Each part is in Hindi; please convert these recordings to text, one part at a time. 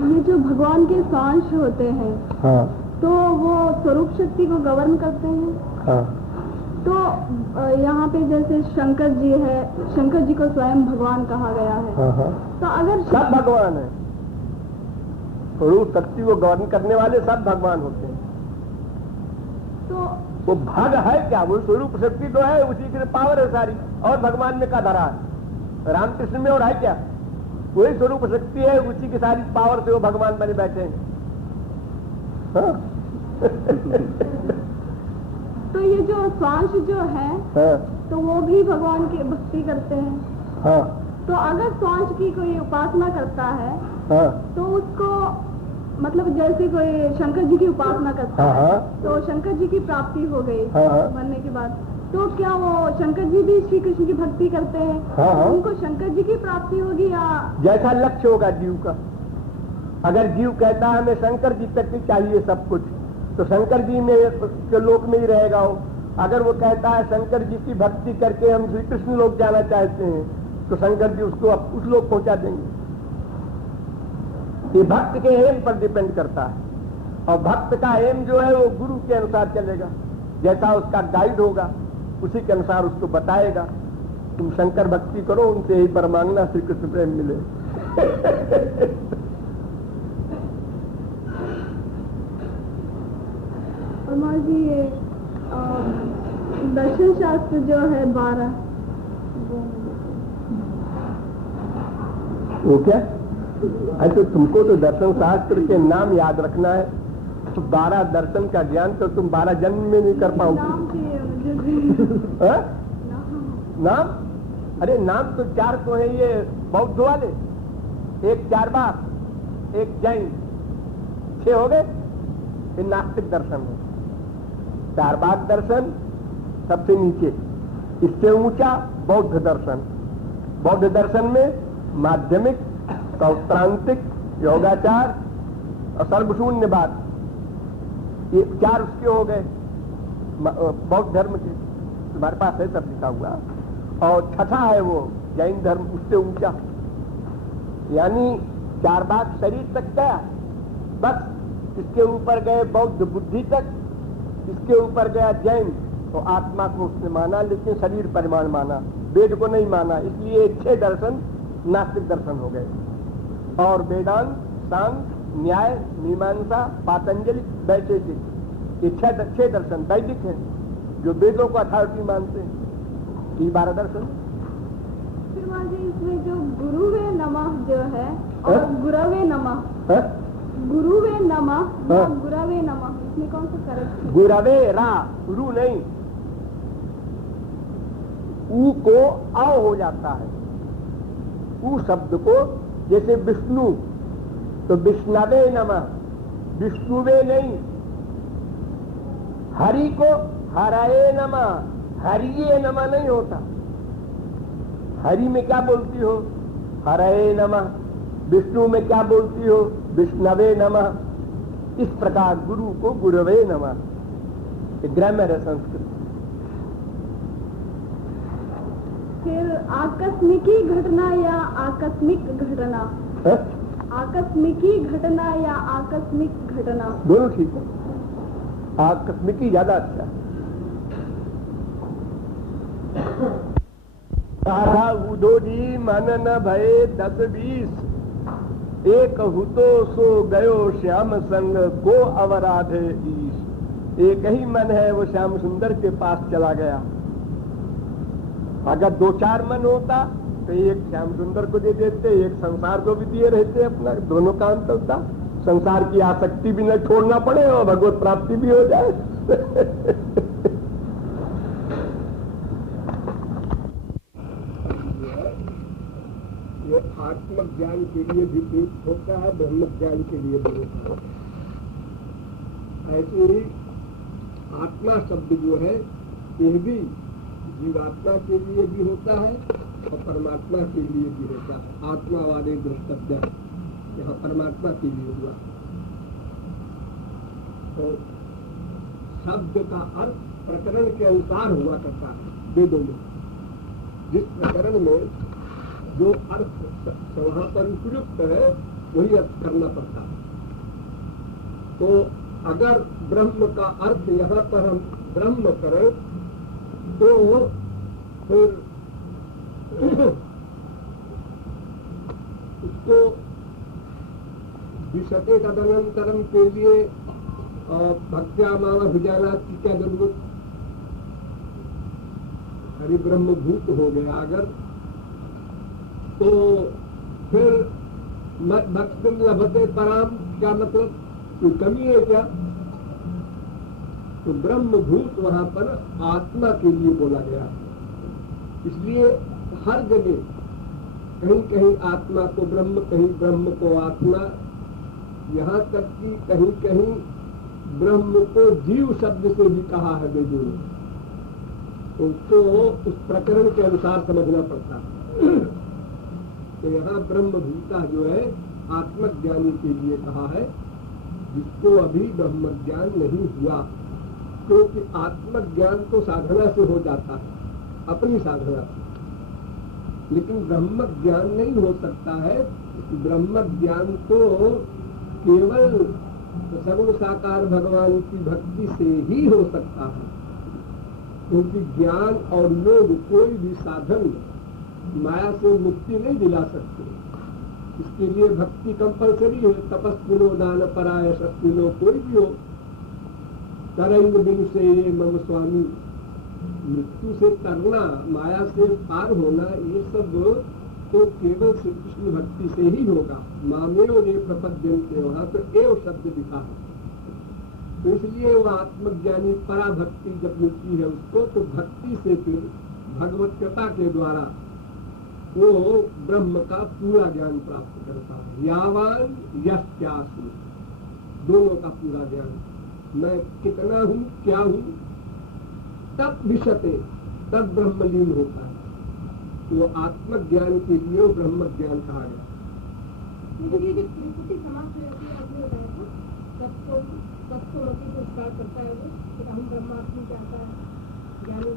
ये जो भगवान के सांश होते हैं, हाँ, तो वो स्वरूप शक्ति को गवर्न करते हैं। हाँ, तो यहाँ पे जैसे शंकर जी है, शंकर जी को स्वयं भगवान कहा गया है। हाँ, हाँ। तो अगर सब भगवान है, स्वरूप शक्ति को गवर्न करने वाले सब भगवान होते हैं। तो वो भाग है क्या? वो स्वरूप शक्ति तो है, उसी की पावर है सारी, और भगवान में का धरा है? रामकृष्ण में और है क्या? वही स्वरूप शक्ति है, उसी की सारी पावर से वो भगवान बने बैठे हैं। हाँ? तो ये जो श्वास जो है, हाँ, तो वो भी भगवान की भक्ति करते हैं। हाँ, तो अगर श्वास की कोई उपासना करता है, हाँ, तो उसको मतलब जैसे कोई शंकर जी की उपासना करता हाँ, है, हाँ, तो शंकर जी की प्राप्ति हो गई हाँ, हाँ, बनने के बाद, तो क्या वो शंकर जी भी श्री कृष्ण की भक्ति करते हैं? हाँ, हाँ। उनको शंकर जी की प्राप्ति होगी या जैसा लक्ष्य होगा जीव का। अगर जीव कहता है हमें शंकर जी तक ही चाहिए सब कुछ, तो शंकर जी में के लोक में ही रहेगा वो। अगर वो कहता है शंकर जी की भक्ति करके हम श्री कृष्ण लोक जाना चाहते हैं, तो शंकर जी उसको उस लोक पहुंचा देंगे। ये भक्त के एम पर डिपेंड करता है, और भक्त का एम जो है वो गुरु के अनुसार चलेगा। जैसा उसका गाइड होगा उसी के अनुसार उसको बताएगा, तुम शंकर भक्ति करो, उनसे यही पर मांगना श्री कृष्ण प्रेम मिले। और जी ये दर्शन शास्त्र जो है 12, वो क्या? तो तुमको तो दर्शन शास्त्र के नाम याद रखना है, तो 12 दर्शन का ज्ञान तो तुम 12 जन्म में नहीं कर पाओगे। नाम? अरे नाम तो 4 तो है, ये बौद्ध वाले, एक चारवाक, एक जैन, 6 हो गए। ये नास्तिक दर्शन है। चारवाक दर्शन सबसे नीचे, इससे ऊंचा बौद्ध दर्शन। बौद्ध दर्शन में माध्यमिक, सौत्रांतिक, योगाचार और सर्वशून्यवाद, ये 4 उसके हो गए बौद्ध धर्म के। तुम्हारे पास है सब लिखा हुआ। और छठा है वो जैन धर्म, उससे ऊंचा, यानी चारवाक शरीर तक गया, बस इसके ऊपर गए बौद्ध बुद्धि तक, इसके ऊपर गया जैन, तो आत्मा को उसने माना, लेकिन शरीर परिमाण माना, वेद को नहीं माना। इसलिए 6 दर्शन नास्तिक दर्शन हो गए। और वेदांत, सांख्य, न्याय, मीमांसा, पातंजलि, वैशेषिक, ये 6 दर्शन वैदिक हैं, जो वेदों को अथॉरिटी मानते हैं। ये 12 दर्शन। फिर इसमें जो गुरुवे नमः जो है और गुरवे नमः, गुरुवे नमः, गुरवे नमः, इसमें कौन सा फर्क? गुरवे रा, रू नहीं, ऊ को आओ हो जाता है। ऊ शब्द को, जैसे विष्णु तो विष्णवे नमः, विष्णुवे नहीं। हरि को हराए नमः, हरिये नमः नहीं होता। हरि में क्या बोलती हो? हराए नमः। विष्णु में क्या बोलती हो? विष्णवे नमः। इस प्रकार गुरु को गुरवे नमः। ग्रामर है संस्कृत। फिर आकस्मिकी घटना या आकस्मिक घटना? आकस्मिकी घटना या आकस्मिक घटना? दोनों ठीक है, आकस्मिकी ज्यादा अच्छा है। राधा उदोजी मन न भये 10-20, एक हुतो सो गयो श्याम संग को अवराधे ईश। एक ही मन है, वो श्याम सुंदर के पास चला गया। अगर 2-4 मन होता तो एक श्याम सुंदर को दे देते, एक संसार को भी दिए रहते, अपना दोनों काम चलता। संसार की आसक्ति भी न छोड़ना पड़े और भगवत प्राप्ति भी हो जाए। ये आत्मक ज्ञान के लिए भी प्रयुक्त होता है, ब्रह्म ज्ञान के लिए भी होता है। ऐसे ही आत्मा शब्द जो है, यह भी जीवात्मा के लिए भी होता है और परमात्मा के लिए भी होता है। आत्मा वाले द्रष्टव्य, यहाँ परमात्मा के लिए हुआ। तो शब्द का अर्थ प्रकरण के अनुसार हुआ करता है वेदों में। जिस प्रकरण में जो अर्थ वहां पर उपयुक्त है, वही अर्थ करना पड़ता है। तो अगर ब्रह्म का अर्थ यहाँ पर हम ब्रह्म करें तो फिर उसको विशते तदनंतरम के लिए भक्त्या मामा भिजाना की क्या जरूरत? हरि ब्रह्मभूत हो गया अगर तो फिर भक्ति लभते पराम क्या मतलब? कोई कमी है क्या? तो ब्रह्मभूत वहां पर आत्मा के लिए बोला गया, इसलिए हर जगह कहीं कहीं आत्मा को ब्रह्म, कहीं ब्रह्म को आत्मा, यहाँ तक कि कहीं कहीं ब्रह्म को जीव शब्द से भी कहा है वेदों ने। उसको उस प्रकरण के अनुसार समझना पड़ता है। तो यहाँ ब्रह्मभूता जो है आत्मज्ञानी के लिए कहा है, जिसको अभी ब्रह्म ज्ञान नहीं हुआ, क्योंकि आत्मज्ञान तो साधना से हो जाता है, अपनी साधना से, लेकिन ब्रह्म ज्ञान नहीं हो सकता है। ब्रह्म ज्ञान तो केवल सगुण साकार भगवान की भक्ति से ही हो सकता है, क्योंकि ज्ञान और योग कोई भी साधन माया से मुक्ति नहीं दिला सकते। इसके लिए भक्ति कंपलसरी है। तपस्विनो दान पराय शस्त्रिनो कोई भी हो, तरंग बिन से मम स्वामी, मृत्यु से तरना, माया से पार होना, ये सब तो केवल श्री कृष्ण भक्ति से ही होगा। मामेव ये प्रपद्यन्ते, वहां तो एव शब्द दिखा है। तो इसलिए वह आत्मज्ञानी पराभक्ति जब मिलती है उसको, तो भक्ति से फिर भगवत कृपा के द्वारा वो ब्रह्म का पूरा ज्ञान प्राप्त करता है। यावान यस्यासु, दोनों का पूरा ज्ञान, मैं कितना हूँ, क्या हूँ, तब विशते, तब ब्रह्मलीन होता है। तो आत्मज्ञान के लिए वो ब्रह्म ज्ञान कहा गया। ये जो त्रिपुटी समाप्त हो जाती है, आपने बताया था, तब तो मती को स्टार्ट करता है वो, कि हम ब्रह्मात्म चाहता है ज्ञानी,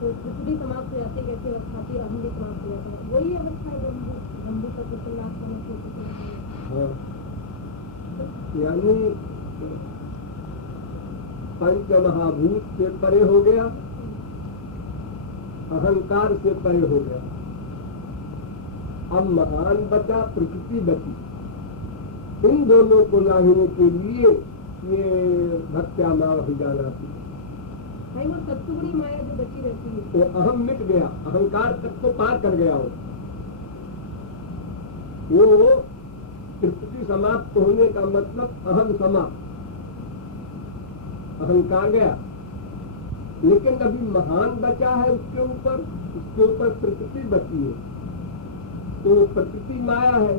तो त्रिपुटी समाप्त हो जाती है, कैसी अवस्था थी, अहम भी समाप्त हो जाता है, वही अवस्था है ब्रह्म का प्रसन्नात्मा में। हाँ, यानी पंच महाभूत से परे हो गया, अहंकार से परे हो गया, अब महान बचा, प्रकृति बची। इन दोनों को लाने के लिए ये भक्त्या माँ जाना थी। भाई वो सबसे बड़ी माया जो बची रहती है, वो अहम मिट गया, अहंकार तक तो पार कर गया वो प्रकृति समाप्त होने का मतलब अहम समाप्त, अहंकार गया, लेकिन अभी महान बचा है, उसके ऊपर प्रकृति बची है। तो प्रकृति माया है,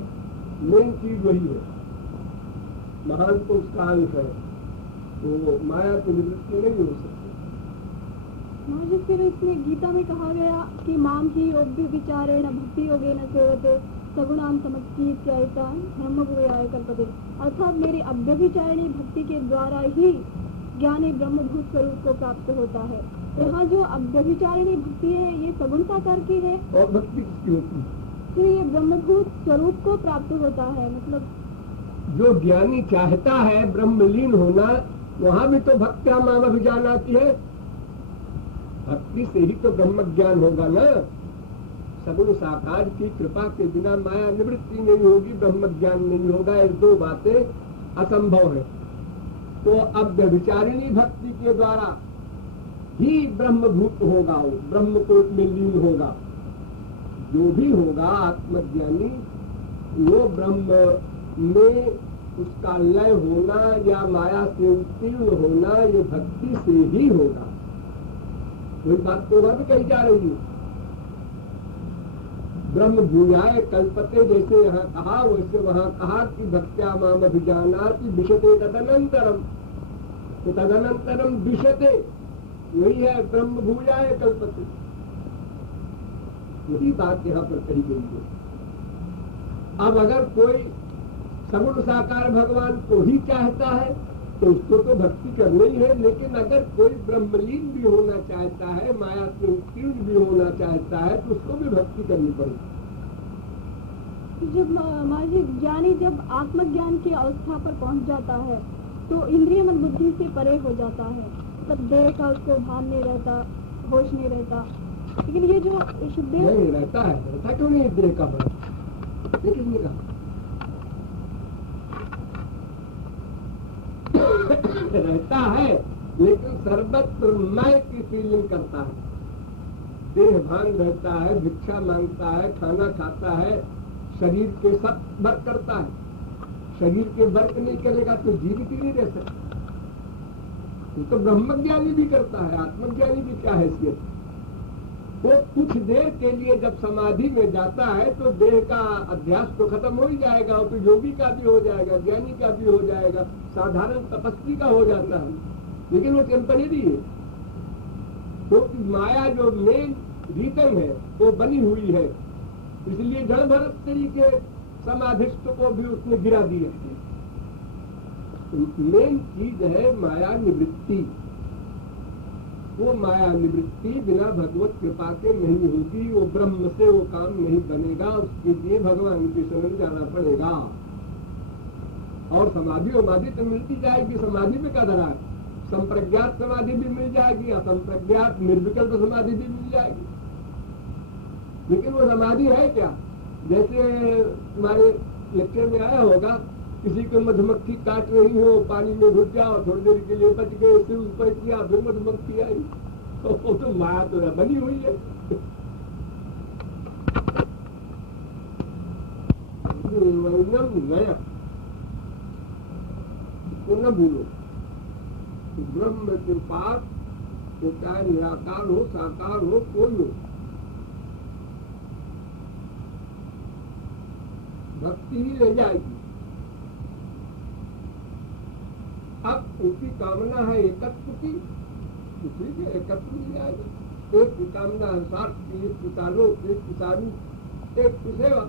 मेन चीज वही है, महान तो उसका अंश है, तो माया की निवृत्ति नहीं हो सकती। महाराज फिर इसमें गीता में कहा गया कि माम ही योग्य विचारेण भक्ति योगेन सेवते सगुणान समक्ति इत्यादिता धर्म भूयाय कल्पते, अर्थात मेरी अव्यभिचारिणी भक्ति के द्वारा ही ज्ञानी ब्रह्मभूत स्वरूप को प्राप्त होता है। यहाँ जो अव्यभिचारिणी भक्ति है ये सगुण साकार की है, और भक्ति किसकी होती है? तो ये ब्रह्मभूत स्वरूप को प्राप्त होता है। मतलब जो ज्ञानी चाहता है ब्रह्मलीन होना, वहाँ भी तो भक्त्या माम अभिजानाति है, भक्ति से ही तो ब्रह्म ज्ञान होगा ना। सगुण साकार की कृपा के बिना माया निवृत्ति नहीं होगी, ब्रह्म ज्ञान नहीं होगा, ये दो बातें असंभव है। तो अब व्यभिचारिणी भक्ति के द्वारा ही ब्रह्मभूत होगा, वो ब्रह्म को में लीन होगा। जो भी होगा आत्मज्ञानी, वो ब्रह्म में उसका लय होना या माया से उत्तीर्ण होना, ये भक्ति से ही होगा। वही बात तो वह भी कही जा रही है, ब्रह्म भूयाय कल्पते, जैसे यहाँ कहा वैसे वहाँ कहा कि भक्त्या माम अभिजानाति विशते तदनंतरम, तो तदनंतरम विशते वही है ब्रह्म भूयाय कल्पते, वही बात यहाँ पर कही गई है। अब अगर कोई सगुण साकार भगवान को ही चाहता है तो उसको तो भक्ति करनी ही है, लेकिन अगर कोई ब्रह्मलीन भी होना चाहता है, माया से उत्तीर्ण भी होना चाहता है, तो उसको भी भक्ति करनी पड़ेगी। जब महाराज जी ज्ञानी जब आत्मज्ञान की अवस्था पर पहुंच जाता है तो इंद्रिय मन बुद्धि से परे हो जाता है, तब देह का उसको भान नहीं रहता, होश नहीं रहता। लेकिन ये जो शुद्ध नहीं रहता है, रहता क्यों नहीं देह का भान? ये किसने कहा? रहता है, लेकिन सर्वत्र मैं की फीलिंग करता है, देह भान रहता है, भिक्षा मांगता है, खाना खाता है, शरीर के सब वर्क करता है। शरीर के वर्क नहीं करेगा तो जीवित ही नहीं रह सकता। तो ब्रह्मज्ञानी भी करता है, आत्मज्ञानी भी क्या हैसियत है? वो कुछ देर के लिए जब समाधि में जाता है तो देह का अध्यास तो खत्म हो ही जाएगा, और तो योगी का भी हो जाएगा, ज्ञानी का भी हो जाएगा, साधारण तपस्वी का हो जाता है, लेकिन वो टेम्परेरी है। तो माया जो मेन रीजन है वो बनी हुई है, इसलिए जड़ भरत तरीके समाधिस्थ को भी उसने गिरा दिया। मेन चीज है माया निवृत्ति। वो माया निवृत्ति बिना भगवत कृपा के नहीं होगी, वो ब्रह्म से वो काम नहीं बनेगा, उसके लिए भगवान की शरण जाना पड़ेगा। और समाधि उमाधि तो मिलती जाएगी, समाधि में क्या धरा है? संप्रज्ञात समाधि भी मिल जाएगी, असंप्रज्ञात निर्विकल्प समाधि भी मिल जाएगी। लेकिन वो समाधि है क्या? जैसे हमारे लेक्चर में आया होगा, किसी को मधुमक्खी काट रही हो, पानी में घुस जाओ, थोड़ी देर के लिए बच गए, फिर ऊपर किया, फिर मधुमक्खी आई, तो माया तो बनी हुई है। नया न भूलो, ब्रह्म के पास तो चाहे निराकार हो, साकार हो, कोई हो, भक्ति ही ले जाएगी। अब उनकी कामना है एकत्व की, उसी के एकत्व मिल जाएगा। एक की कामना है शास्त्र की, एक की तालोक, एक की साधु, एक की सेवा।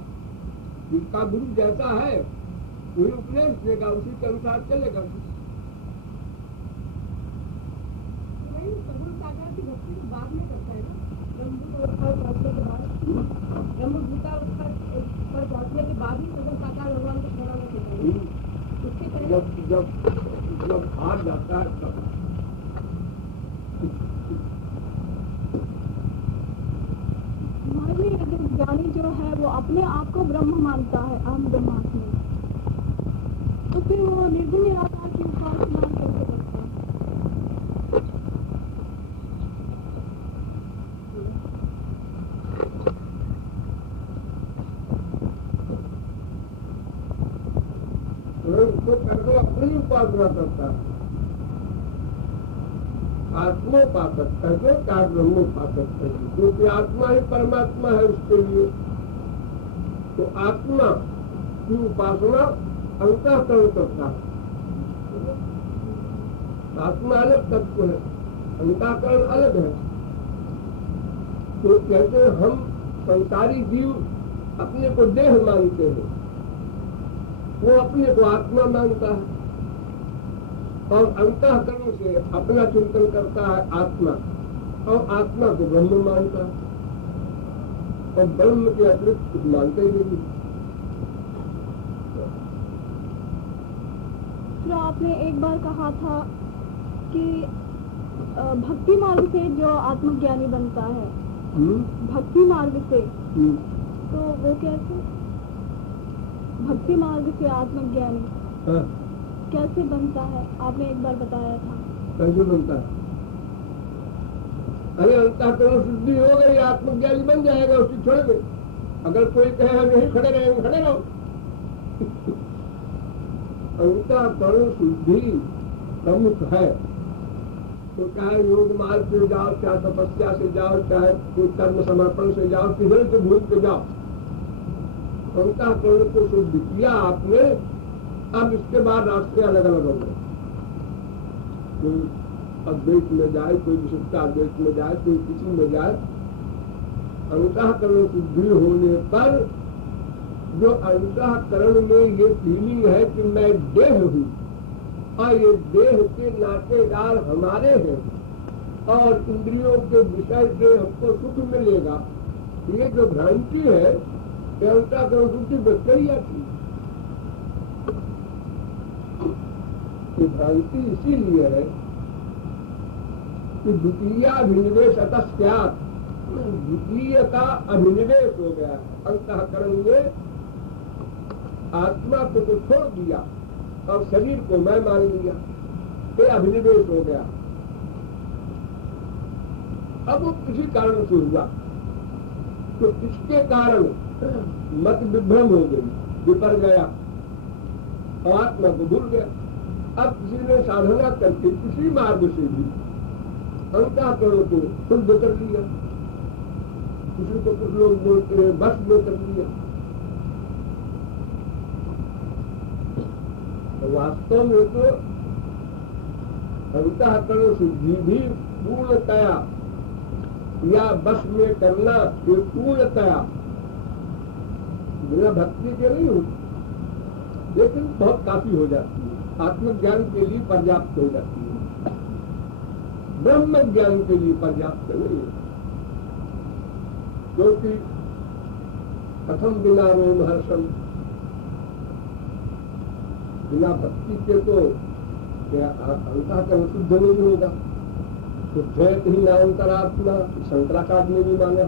जिसका गुरु जैसा है वही उपदेश देगा, उसी के अनुसार चलेगा। सगुण साकार की भक्ति तो बाद में करता है ना, ब्रह्मभूतावस्था के बाद, ब्रह्मभूतावस्था पर पहुंचने के बाद ही सगुण साकार भगवान को खड़ा रखेगा। उसके पहले जब हार जाता है तब ज्ञानी जो है वो अपने आप को ब्रह्म मानता है, अहम ब्रह्मास्मि, तो फिर वो निर्गुण निराकार की उपासना कैसे करता है? तो कर्म अपनी उपासना करता है, आत्मोपासक है, क्या ब्रह्मोपासक है, क्योंकि आत्मा ही परमात्मा है उसके लिए। तो आत्मा की उपासना अंतःकरण करता है। आत्मा अलग तत्व है, अंतःकरण अलग है। तो कहते हैं हम संसारी जीव अपने को देह मानते हैं, वो अपने को आत्मा मानता है, और अंतःकरण से अपना चिंतन करता है आत्मा, और आत्मा को ब्रह्म मानता है, और ब्रह्म के अतिरिक्त कुछ मानते ही नहीं। फिर आपने एक बार कहा था कि भक्ति मार्ग से जो आत्मज्ञानी बनता है, भक्ति मार्ग से, तो वो कैसे? भक्ति मार्ग से आत्मज्ञानी कैसे बनता है? आपने एक बार बताया था। कैसे बनता है? अरे अंतःकरण शुद्धि हो गई, आत्मज्ञानी बन जाएगा, उसकी छोड़ दे। अगर कोई कहे हम यही खड़े रहेंगे, खड़े रहो। अंतःकरण शुद्धि प्रमुख है। तो चाहे योग मार्ग से जाओ, चाहे तपस्या से जाओ, चाहे कोई कर्म समर्पण से जाओ, किधर से भूल के जाओ, अंतःकरण को शुद्ध किया आपने। अब इसके बाद रास्ते अलग अलग हो गए। कोई अद्वैत में जाए, कोई विशिष्टाद्वैत में जाए, कोई किसी में जाए। अंतःकरण शुद्धि होने पर जो अंतःकरण में ये फीलिंग है कि मैं देह हूँ और ये देह के नातेदार हमारे हैं और इंद्रियों के विषय से हमको सुख मिलेगा, ये जो भ्रांति है, अंतःकरण शुद्धि बचकर ही आती है। ये भ्रांति इसीलिए है कि द्वितीयाभिनिवेश अतस्यात्, द्वितीय का अभिनिवेश हो गया। अंतःकरण में आत्मा को तो छोड़ दिया और शरीर को मैं मान लिया, ये अभिनिवेश हो गया। अब वो किसी कारण से हुआ तो इसके कारण मत विभ्रम हो गई, विपर गया और आत्मा को भूल गया। अब किसी ने साधना करके किसी मार्ग से भी अंतःकरण को शुद्ध कर लिया, किसी को कुछ लोग बोलते हैं बस में कर लिया। वास्तव में तो अंतःकरण शुद्धि भी पूर्णतया या बस में करना ये पूर्णतया बिना भक्ति के नहीं होती, लेकिन बहुत काफी हो जाती है, आत्मज्ञान के लिए पर्याप्त हो जाती है, ब्रह्म ज्ञान के लिए पर्याप्त नहीं है। क्योंकि कथम बिना रोम हर्षम, बिना भक्ति के तो अंतःकरण शुद्ध नहीं होगा। शुद्ध ही ना अंतरात्मा, शंकराचार्य ने भी माना।